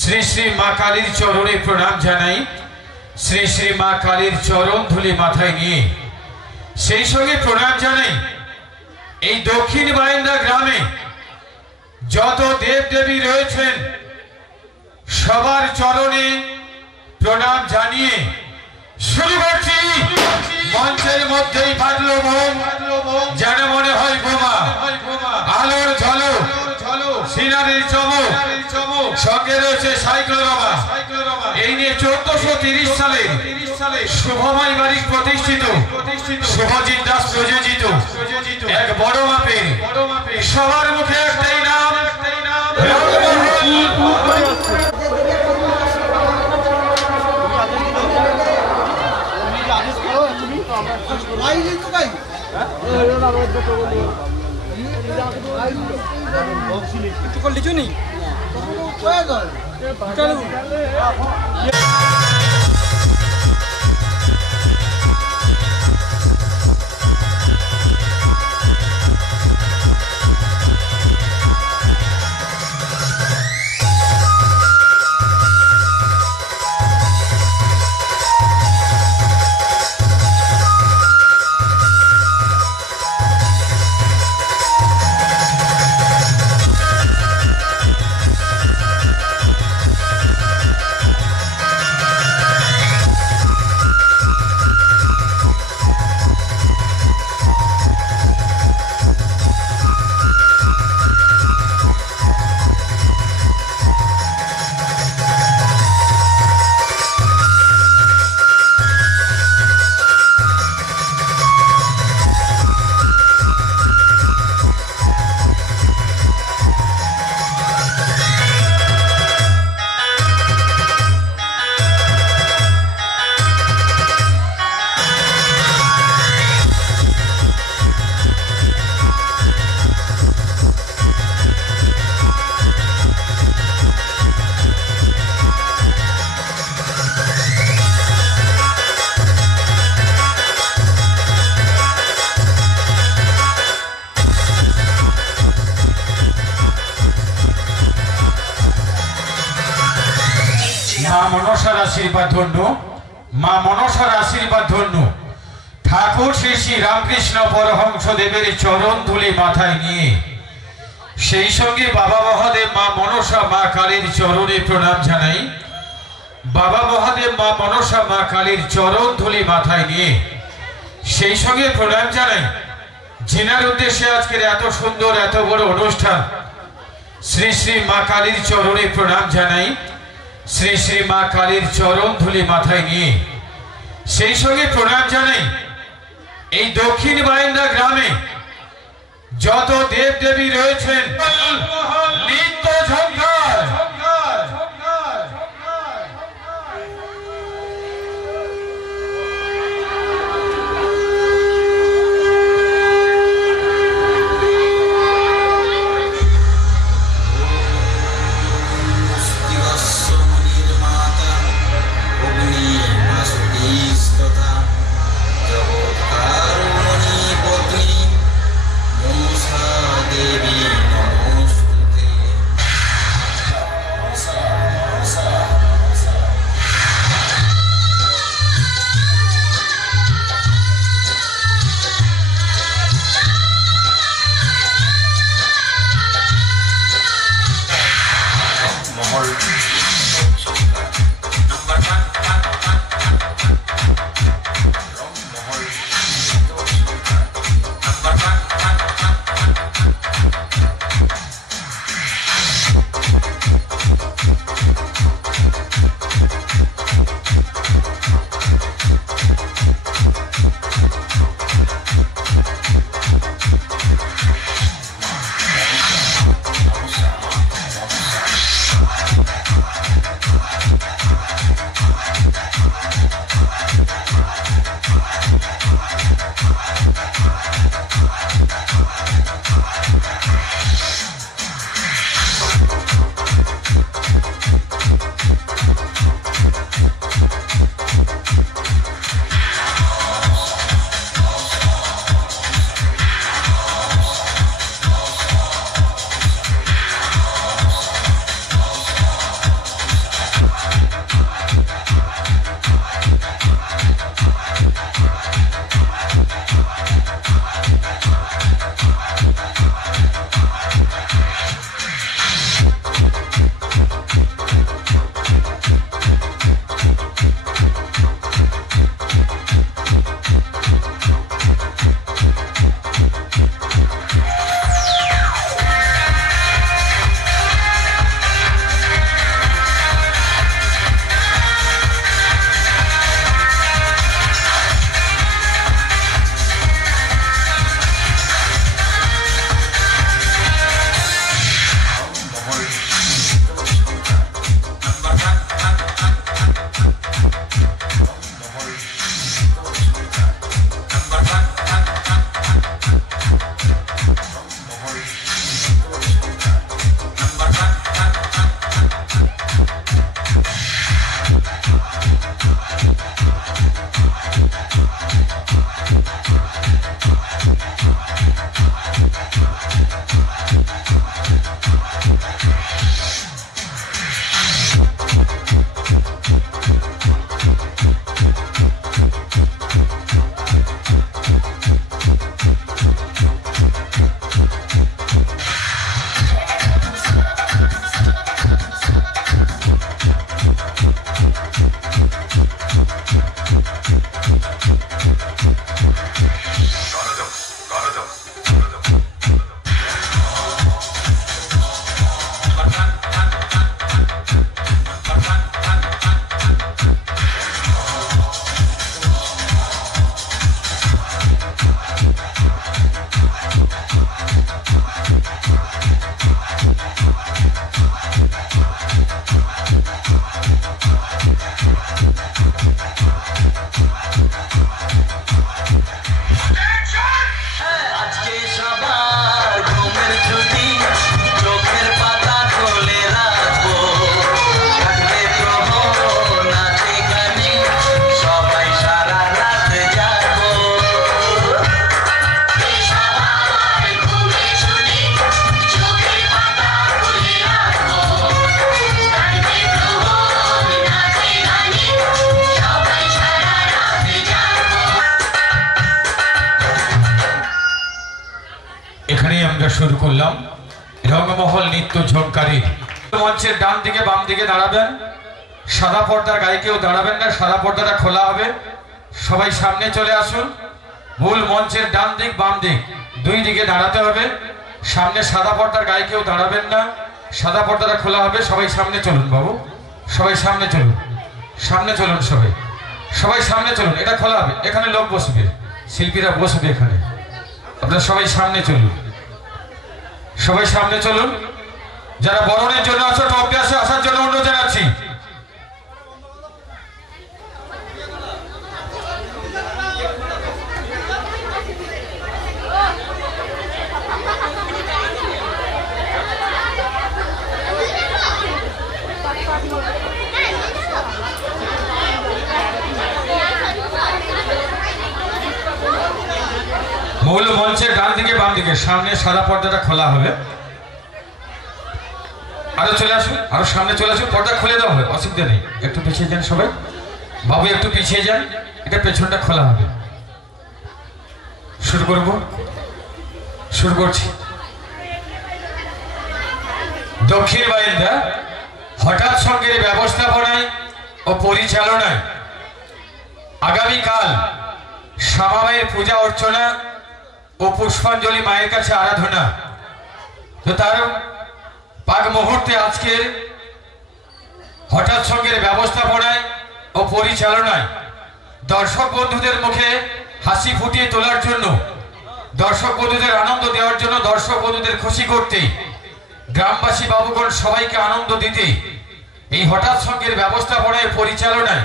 শ্রী শ্রী মা কালীর চরণে প্রণাম জানাই। শ্রী শ্রী মা কালীর চরণ ধুলি মাথায় নিয়ে সেই সঙ্গে প্রণাম জানাই এই দক্ষিণ বারান্দা গ্রামে যত দেব দেবী রয়েছেন সবার চরণে প্রণাম জানিয়ে শুরু করছি। মঞ্চের মধ্যেই বাজলো বোম, যেন মনে হয় বোমা, আলোর ঝলক, সিনারির চমক, সঙ্গে রয়েছে সাইক্লোরমা। এই নিয়ে 1430 সালে শুভময় বাড়ি প্রতিষ্ঠিত শুভজিৎ দাস প্রযোজিত এক বড় মাপের সবার মুখে একটাই নাম মা মনসার আশীর্বাদ ধন্য, মা মনসার আশীর্বাদ ধন্য ঠাকুর শ্রী শ্রী রামকৃষ্ণ পরমহংস দেবের চরণ ধুলি মাথায় নিয়ে সেই সঙ্গে বাবা মহাদেব মা মনসা মা কালীর চরণে প্রণাম জানাই। বাবা মহাদেব মা মনসা মা কালীর চরণ ধুলি মাথায় নিয়ে সেই সঙ্গে প্রণাম জানাই যিনার উদ্দেশ্যে আজকের এত সুন্দর এত বড় অনুষ্ঠান। শ্রী শ্রী মা কালীর চরণে প্রণাম জানাই। শ্রী শ্রী মা কালীর চরণ ধুলি মাথায় নিয়ে সেই সঙ্গে প্রণাম জানাই এই দক্ষিণ বারান্দা গ্রামে যত দেব দেবী রয়েছেন নিত্য ঝঙ্কার শুরু করলাম রঙ্গমহল নৃত্য ঝঙ্কারী। মঞ্চের ডান দিকে বাম দিকে দাঁড়াবেন, সাদা পর্দার গায়ে কেউ দাঁড়াবেন না, সাদা পর্দাটা খোলা হবে। সবাই সামনে চলে আসুন। মূল মঞ্চের ডান দিক বাম দিক দুই দিকে দাঁড়াতে হবে। সামনে সাদা পর্দার গায়ে কেউ দাঁড়াবেন না, সাদা পর্দাটা খোলা হবে। সবাই সামনে চলুন বাবু, সবাই সামনে চলুন, সামনে চলুন, সবাই সবাই সামনে চলুন। এটা খোলা হবে, এখানে লোক বসবে, শিল্পীরা বসবে এখানে। আপনারা সবাই সামনে চলুন, সবাই সামনে চলুন। যারা বরণের জন্য আছো অভ্যাসে আসার জন্য অনুরোধ জানাচ্ছি। মূল মঞ্চের ডান দিকে বাম দিকে সামনে সাদা পর্দাটা খোলা হবে। আরো চলে আসুন, আরো সামনে চলে আসুন, পর্দা খুলে দেওয়া হবে, অসুবিধা নেই। একটু পিছিয়ে যান সবাই, বাবু একটু পিছিয়ে যান, এটা পেছনটা খোলা হবে। শুরু করব, শুরু করছি। দক্ষিণ বারিন্দা হঠাৎ সঙ্গের ব্যবস্থাপনায় ও পরিচালনায় আগামীকাল শ্যামামায়ের পূজা অর্চনা ও পুষ্পাঞ্জলি মায়ের কাছে আরাধনা, তো তার পাক মুহূর্তে আজকের হঠাৎ সঙ্গের ব্যবস্থাপনায় ও পরিচালনায় দর্শক বন্ধুদের মুখে হাসি ফুটিয়ে তোলার জন্য, দর্শক বন্ধুদের আনন্দ দেওয়ার জন্য, দর্শক বন্ধুদের খুশি করতে, গ্রামবাসী বাবুগণ সবাইকে আনন্দ দিতে এই হঠাৎ সঙ্গের ব্যবস্থাপনায় পরিচালনায়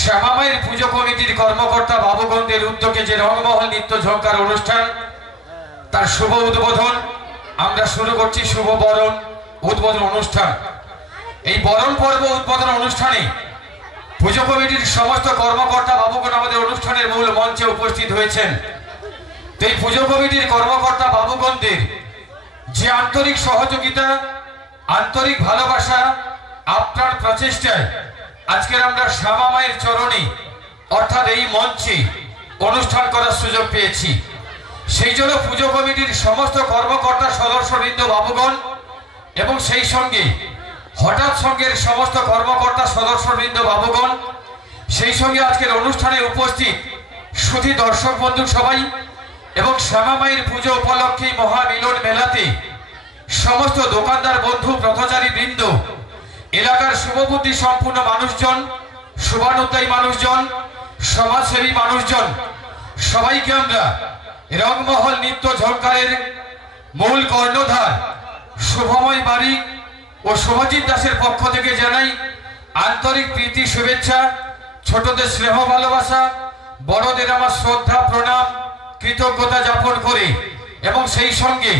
শ্যামামায়ের পুজো কমিটির কর্মকর্তা বাবুগণদের উদ্যোগে যে রঙ্গমহল নৃত্য ঝঙ্কার অনুষ্ঠান, তার শুভ উদ্বোধন আমরা শুরু করছি। শুভ বরণ উদ্বোধন অনুষ্ঠান। এই বরণ পর্ব উদ্বোধন অনুষ্ঠানে পুজো কমিটির সমস্ত কর্মকর্তা বাবুগণ আমাদের অনুষ্ঠানের মূল মঞ্চে উপস্থিত হয়েছেন। তো এই পুজো কমিটির কর্মকর্তা বাবুগণদের যে আন্তরিক সহযোগিতা, আন্তরিক ভালোবাসা, আপনার প্রচেষ্টায় আজকের আমরা শ্যামামায়ের চরণে অর্থাৎ এই মঞ্চে অনুষ্ঠান করার সুযোগ পেয়েছি। সেই জন্য পুজো কমিটির সমস্ত কর্মকর্তা সদস্যবৃন্দ বাবুগণ এবং সেই সঙ্গে হঠাৎ সঙ্গের সমস্ত কর্মকর্তা সদস্যবৃন্দ বাবুগণ, সেই সঙ্গে আজকের অনুষ্ঠানে উপস্থিত সুধী দর্শক বন্ধু সবাই এবং শ্যামামায়ের পুজো উপলক্ষে মহামিলন মেলাতে সমস্ত দোকানদার বন্ধু, পথচারী বৃন্দ, এলাকার শুভবুদ্ধি সম্পূর্ণ মানুষজন, শুভানুদ্দায়ী মানুষজন, সমাজসেবী মানুষজন, সবাইকে আমরা রঙ্গমহল নৃত্য ঝঙ্কারের মূল কর্ণধার শুভময় বারিক ও শুভজিৎ দাসের পক্ষ থেকে জানাই আন্তরিক প্রীতি, শুভেচ্ছা। ছোটদের স্নেহ ভালোবাসা, বড়দের আমার শ্রদ্ধা প্রণাম কৃতজ্ঞতা জ্ঞাপন করে এবং সেই সঙ্গে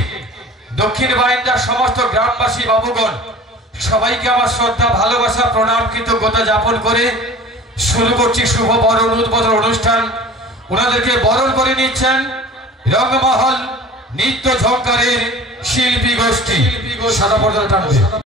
দক্ষিণ বারিন্দার সমস্ত গ্রামবাসী বাবুগণ সবাইকে আমার শ্রদ্ধা ভালোবাসা প্রণাম কৃতজ্ঞতা জ্ঞাপন করে শুরু করছি শুভ বরণ উদ্বোধন অনুষ্ঠান। ওনাদেরকে বরণ করে নিচ্ছেন রঙ্গমহল নৃত্য ঝঙ্কারের শিল্পী গোষ্ঠী। সাদা পর্দাটা টানবে।